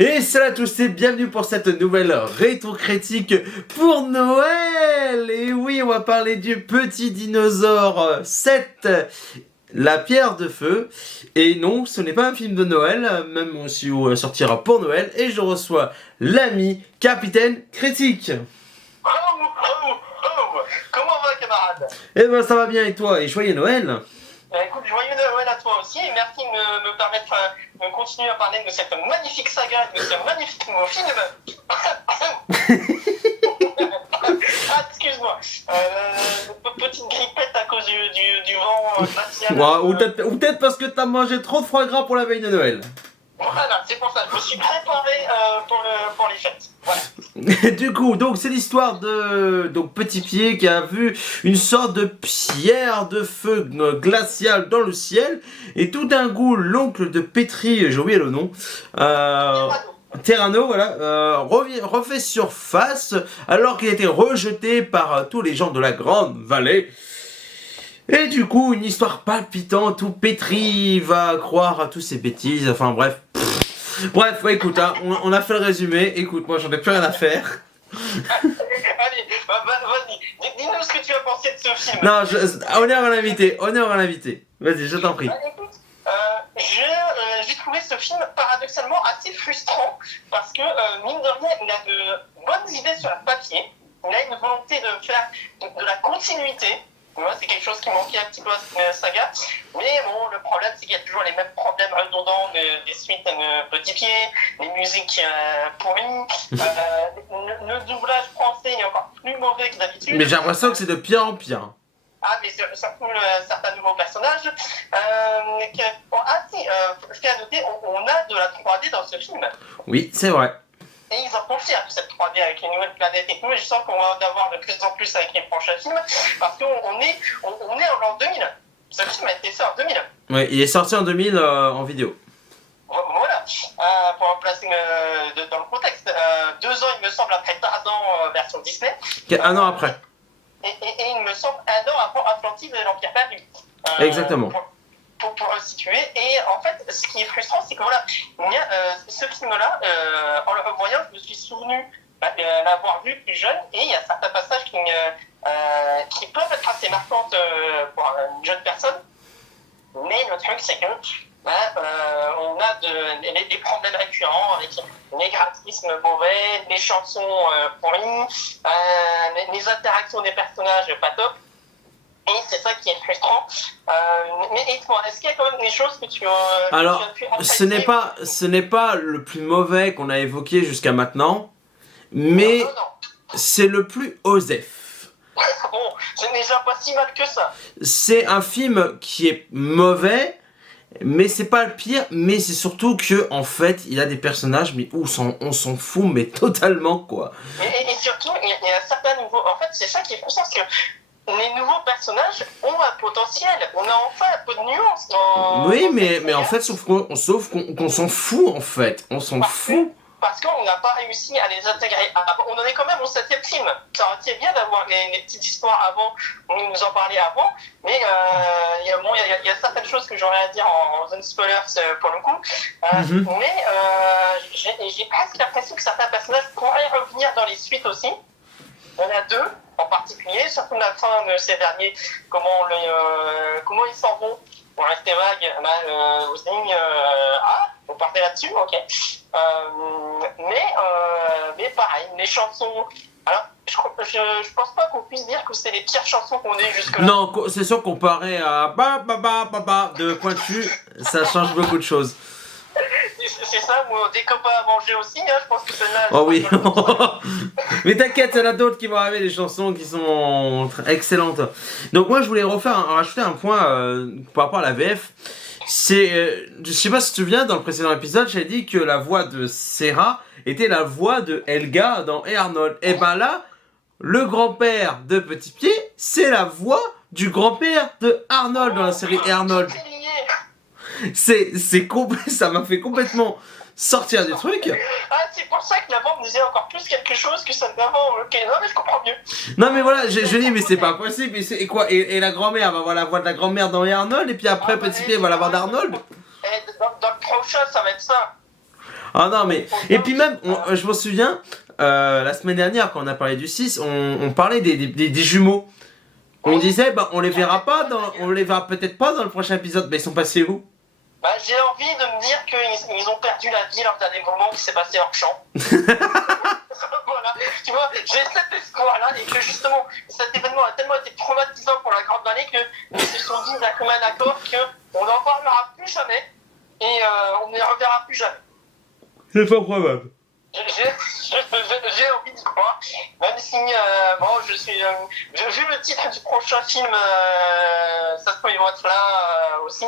Et salut à tous et bienvenue pour cette nouvelle rétro-critique pour Noël. Et oui, on va parler du petit dinosaure 7, la pierre de feu. Et non, ce n'est pas un film de Noël, même si on sortira pour Noël. Et je reçois l'ami Capitaine Critique. Oh, oh, oh. Comment va, camarade? Eh ben ça va bien et toi? Et joyeux Noël. Écoute, joyeux Noël à toi aussi et merci de me permettre de continuer à parler de cette magnifique saga, de ce magnifique film. Ah, excuse-moi. Petite grippette à cause du vent glacial. Ouais, ou peut-être parce que t'as mangé trop de foie gras pour la veille de Noël. Voilà, c'est pour ça. Je me suis préparé pour les fêtes. Voilà. Du coup, donc c'est l'histoire de Petit Pied qui a vu une sorte de pierre de feu glaciale dans le ciel et tout d'un coup l'oncle de Petri, j'ai oublié le nom, Terrano, voilà, refait surface alors qu'il a été rejeté par tous les gens de la Grande Vallée. Et du coup, une histoire palpitante où Petri va croire à tous ces bêtises, enfin bref. Bref, ouais, écoute, hein, on a fait le résumé. Écoute, moi j'en ai plus rien à faire. Allez, vas-y, dis-nous ce que tu as pensé de ce film. Non, honneur à l'invité, honneur à l'invité. Vas-y, je t'en prie. Écoute, j'ai trouvé ce film paradoxalement assez frustrant parce que, mine de rien, il a de bonnes idées sur le papier. Il a une volonté de faire de la continuité. Moi, c'est quelque chose qui manquait un petit peu à cette saga. Mais bon, le problème, c'est qu'il y a toujours les mêmes problèmes redondants des suites Petit Pied, les musiques pourries, le doublage français est encore plus mauvais que d'habitude. Mais j'ai l'impression que c'est de pire en pire. Ah, mais surtout certains nouveaux personnages. Je tiens à noter, on a de la 3D dans ce film. Oui, c'est vrai. Et ils en confirment cette 3D avec les nouvelles planètes et tout, et je sens qu'on va en avoir de plus en plus avec les prochains films, parce qu'on est en l'an 2000. Ce film a été fait en 2000. Oui, il est sorti en 2000 en vidéo. Voilà, pour replacer dans le contexte. 2 ans, il me semble, après Tarzan version Disney. Un an après. Et il me semble 1 an avant Atlantide et l'Empire perdu. Exactement. Pour le situer. Et en fait, ce qui est frustrant, c'est que voilà, ce film-là, en le revoyant, je me suis souvenu l'avoir vu plus jeune, et il y a certains passages qui peuvent être assez marquants pour une jeune personne. Mais le truc, c'est que on a des problèmes récurrents avec les graphismes mauvais, les chansons pourries, les interactions des personnages pas top. Et c'est ça qui est frustrant. Mais dis-moi, est-ce qu'il y a quand même des choses que tu as pu apprécier? Ce n'est pas le plus mauvais qu'on a évoqué jusqu'à maintenant, mais Non. c'est le plus osef. Bon, c'est déjà pas si mal que ça. C'est un film qui est mauvais, mais c'est pas le pire, mais c'est surtout que en fait, il a des personnages mais où on s'en fout mais totalement quoi. Et surtout, il y a certains nouveaux. En fait, c'est ça qui est frustrant, parce que les nouveaux personnages ont un potentiel. On a enfin un peu de nuance Oui, mais en fait, sauf qu'on s'en fout en fait. On s'en fout. Parce qu'on n'a pas réussi à les intégrer. On en est quand même au 7e film. Ça aurait été bien d'avoir les petites histoires avant, nous en parler avant. Mais il y a certaines choses que j'aurais à dire en zone spoilers pour le coup. Mais j'ai presque l'impression que certains personnages pourraient revenir dans les suites aussi. Il y en a 2 en particulier, surtout la fin de ces derniers, comment ils s'en vont. Pour rester vague, vous partez là-dessus, ok. Mais pareil, les chansons. Alors, je pense pas qu'on puisse dire que c'est les pires chansons qu'on ait jusque-là. Non, c'est sûr, comparé à de Pointu, ça change beaucoup de choses. C'est ça, moi, des copains à manger aussi, hein, je pense que celle-là. Oh oui. Mais t'inquiète, il y en a d'autres qui vont arriver, des chansons qui sont excellentes. Donc moi je voulais rajouter un point par rapport à la VF. Je sais pas si tu te souviens, dans le précédent épisode, j'ai dit que la voix de Sarah était la voix de Helga dans Hey Arnold. Et ben là, le grand-père de Petit Pied, c'est la voix du grand-père de Arnold dans la série Hey Arnold. Ça m'a fait complètement sortir du truc. Ah, c'est pour ça que l'avant me disait encore plus quelque chose que ça d'avant. Ok, non, mais je comprends mieux. Non, mais voilà, je dis, mais c'est pas possible. Et quoi et la grand-mère va avoir la voix de la grand-mère dans Arnold, et puis après, Petit Pied va la voix d'Arnold. Dans le prochain, ça va être ça. Ah non, mais. Et puis même, je m'en souviens, la semaine dernière, quand on a parlé du 6, on parlait des jumeaux. On disait, bah, on les verra peut-être pas dans le prochain épisode, mais ils sont passés où? Bah, j'ai envie de me dire qu'ils ont perdu la vie lors d'un des moments qui s'est passé hors champ. Voilà, tu vois, j'ai cet espoir-là et que justement, cet événement a tellement été traumatisant pour la Grande Vallée qu'ils se sont dit d'un commun accord qu'on n'en parlera plus jamais et on ne les reverra plus jamais. C'est pas probable. J'ai envie d'y croire, même si bon, vu le titre du prochain film, ça se peut y être là aussi,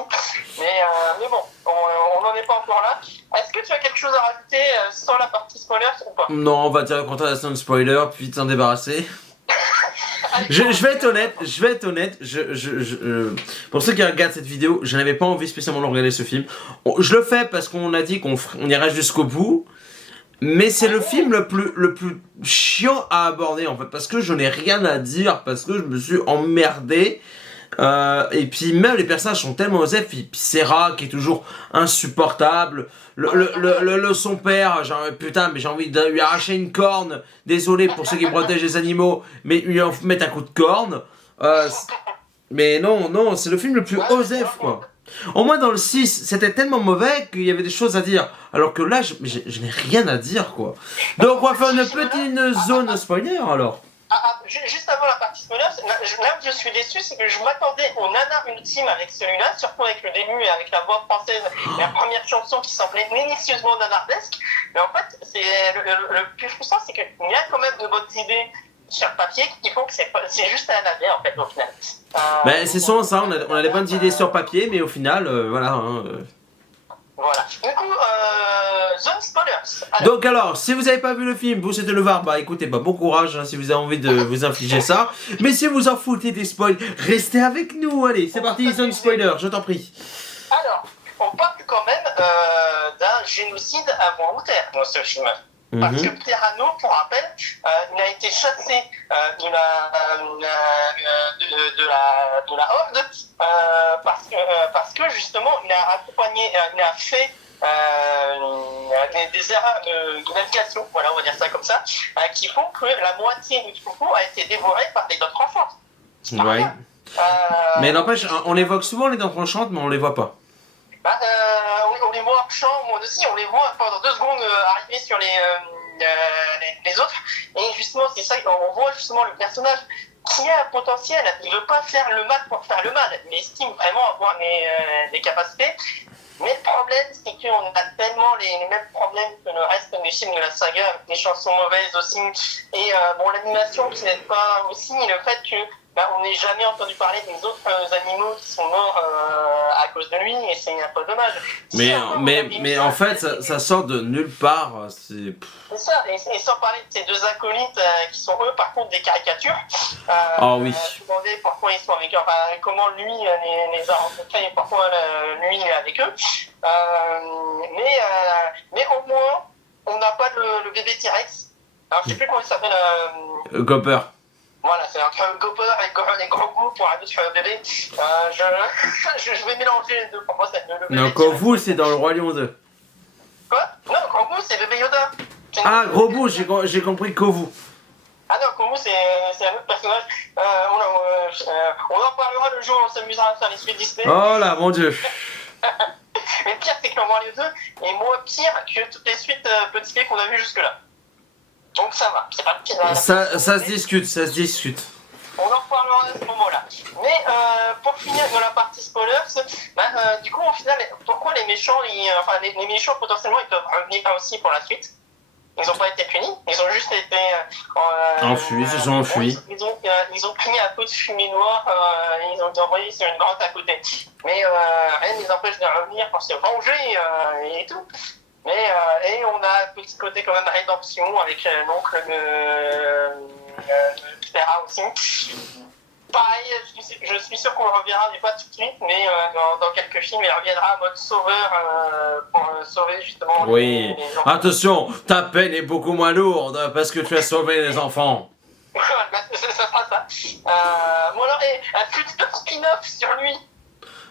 mais bon, on n'en est pas encore là. Est-ce que tu as quelque chose à rajouter sans la partie spoiler ou pas? Non, on va dire qu'on t'a un spoiler, puis t'en débarrasser. Je vais être honnête, pour ceux qui regardent cette vidéo, je n'avais pas envie spécialement de regarder ce film. Je le fais parce qu'on a dit qu'on irait jusqu'au bout. Mais c'est le film le plus chiant à aborder en fait, parce que je n'ai rien à dire, parce que je me suis emmerdé. Et puis même les personnages sont tellement osés, puis Serra qui est toujours insupportable, son père, genre putain mais j'ai envie de lui arracher une corne, désolé pour ceux qui protègent les animaux, mais lui en mettre un coup de corne. Mais non, c'est le film le plus osef quoi. Au moins dans le 6, c'était tellement mauvais qu'il y avait des choses à dire. Alors que là, je n'ai rien à dire quoi. Donc on va faire une petite zone spoiler alors. Juste avant la partie spoiler, là où je suis déçu, c'est que je m'attendais au nanar ultime avec celui-là, surtout avec le début et avec la voix française et la première chanson qui semblait minutieusement nanardesque. Mais en fait, le plus frustrant, c'est qu'il y a quand même de bonnes idées sur papier qui font que c'est juste à la navet en fait au final. Ben c'est souvent ça, on a des bonnes idées sur papier, mais au final, voilà. Voilà. Du coup, zone spoilers. Donc alors, si vous n'avez pas vu le film, vous c'était le VAR, bah écoutez, bah bon courage hein, si vous avez envie de vous infliger ça. Mais si vous en foutez des spoils, restez avec nous, allez, c'est parti, zone spoiler, je t'en prie. Alors, on parle quand même d'un génocide à volontaire dans ce film. Parce que Terrano, pour rappel, il a été chassé de la Horde parce que justement il a accompagné, il a fait des erreurs de navigation, voilà, on va dire ça comme ça, qui font que la moitié du troupeau a été dévorée par des dents tranchantes. Ouais. Mais n'empêche, on évoque souvent les dents tranchantes, mais on les voit pas. On les voit hors champ, moi aussi, on les voit pendant 2 secondes arriver sur les autres. Et justement, c'est ça, on voit justement le personnage qui a un potentiel. Il ne veut pas faire le mal pour faire le mal. Il estime vraiment avoir des capacités. Mais le problème, c'est qu'on a tellement les mêmes problèmes que le reste des films de la saga, avec des chansons mauvaises aussi. Et bon, l'animation qui n'aide pas aussi, et le fait que on n'ait jamais entendu parler des autres animaux qui sont morts à cause de lui, et c'est un peu dommage. Mais en fait, ça sort de nulle part. C'est ça, et sans parler de ces 2 acolytes qui sont eux par contre des caricatures. Oui. Je me demandais pourquoi ils sont avec eux, comment lui les a rencontrés et pourquoi lui il est avec eux. Mais au moins, on n'a pas le bébé T-Rex. Alors je sais plus comment il s'appelle. Gopper. Voilà, c'est entre Gopper et Gros Goût pour un autre bébé. Je vais mélanger les deux pour moi. Non, Kovu c'est dans le Roi Lion 2. Quoi? Non, Gros Goût c'est bébé Yoda. Ah, Gros Goût, j'ai compris Kovu. Ah non, Kovu c'est un autre personnage. On en parlera le jour où on s'amusera à faire les suites Disney. Oh là, mon dieu. Mais pire, c'est qu'on voit les deux, et moins pire que toutes les suites Petit P qu'on a vues jusque-là. Donc ça va, c'est pas le pire. Ça se discute. On en reparlera à ce moment-là. Mais pour finir dans la partie spoilers, du coup, au final, pourquoi les méchants, les méchants potentiellement, ils peuvent revenir aussi pour la suite? Ils n'ont pas été punis, ils ont juste été enfuis, ils sont enfuis. Ils ont pris un peu de fumée noire et ils ont été envoyés sur une grotte à côté. Mais rien ne les empêche de revenir pour se venger et tout. Mais et on a un petit côté quand même rédemption avec l'oncle de Clara aussi. Pareil, je suis sûr qu'on le reverra, mais pas tout de suite, mais dans quelques films, il reviendra en mode sauveur pour sauver justement les enfants. Attention, ta peine est beaucoup moins lourde parce que tu as sauvé les enfants. Ça sera ça. Bon alors, un futur spin-off sur lui.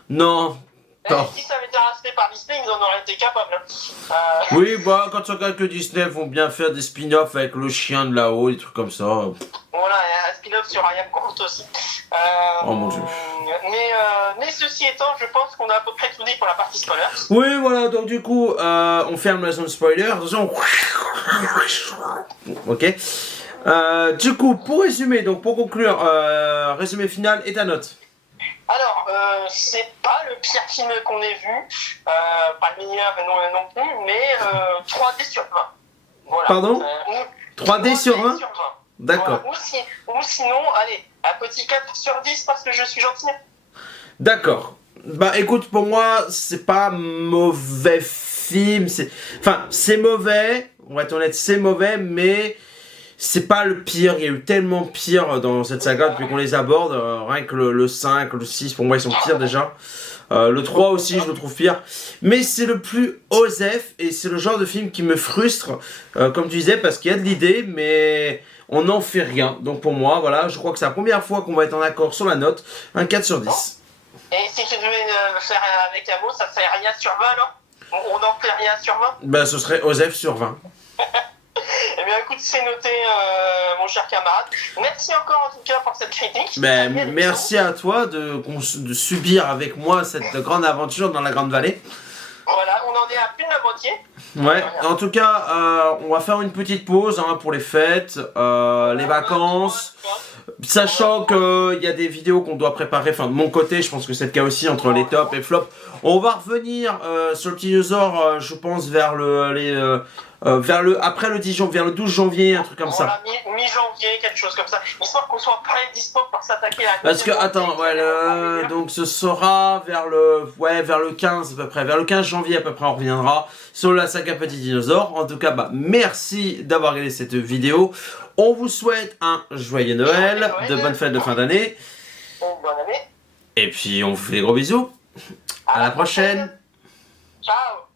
Non, Si ça avait été racheté par Disney, ils en auraient été capables. Oui, bah, quand tu regardes que Disney vont bien faire des spin-offs avec le chien de là-haut, des trucs comme ça. Voilà, un spin-off sur Ryan Grant aussi. Oh mon Dieu. Mais ceci étant, je pense qu'on a à peu près tout dit pour la partie spoiler. Oui, voilà, donc du coup, on ferme la zone spoiler. Attention. Ok. Du coup, pour résumer, donc pour conclure, résumé final et ta note. Alors, c'est pas le pire film qu'on ait vu, pas le meilleur non plus, mais 3D sur 20. Voilà. Pardon 3D sur 20. D'accord. Voilà. Ou sinon, allez, un petit 4 sur 10 parce que je suis gentil. D'accord. Bah écoute, pour moi, c'est pas mauvais film. Enfin, c'est mauvais, on va être honnête, c'est mauvais, mais c'est pas le pire. Il y a eu tellement pire dans cette saga depuis qu'on les aborde. Rien que le 5, le 6, pour moi, ils sont pires déjà. Le 3 aussi, je le trouve pire. Mais c'est le plus osef et c'est le genre de film qui me frustre, comme tu disais, parce qu'il y a de l'idée, mais on n'en fait rien. Donc pour moi, voilà, je crois que c'est la première fois qu'on va être en accord sur la note. Un 4 sur 10. Et si tu devais faire avec un mot, ça serait rien sur 20 alors? On en fait rien sur 20? Bah ce serait osef sur 20. Eh bien écoute, c'est noté mon cher camarade. Merci encore en tout cas pour cette critique. Ben, merci à toi de subir avec moi cette grande aventure dans la Grande Vallée. Voilà, on en est à plus de la moitié. Ouais, en tout cas, on va faire une petite pause hein, pour les fêtes, les vacances. Sachant qu'il y a des vidéos qu'on doit préparer, enfin de mon côté, je pense que c'est le cas aussi entre les tops et flops. On va revenir sur le petit dinosaure, je pense, vers après le 10 janvier, vers le 12 janvier, un truc comme ça. Mi-janvier, quelque chose comme ça. Histoire qu'on soit prêt et dispo pour s'attaquer à la Parce que, attends, ouais, donc ce sera vers le 15 à peu près, vers le 15 janvier à peu près, on reviendra sur la saga Petit Dinosaure. En tout cas, bah, merci d'avoir regardé cette vidéo. On vous souhaite un joyeux Noël, de bonnes fêtes de fin d'année. Bonne année. Et puis, on vous fait des gros bisous. À la prochaine. Ciao.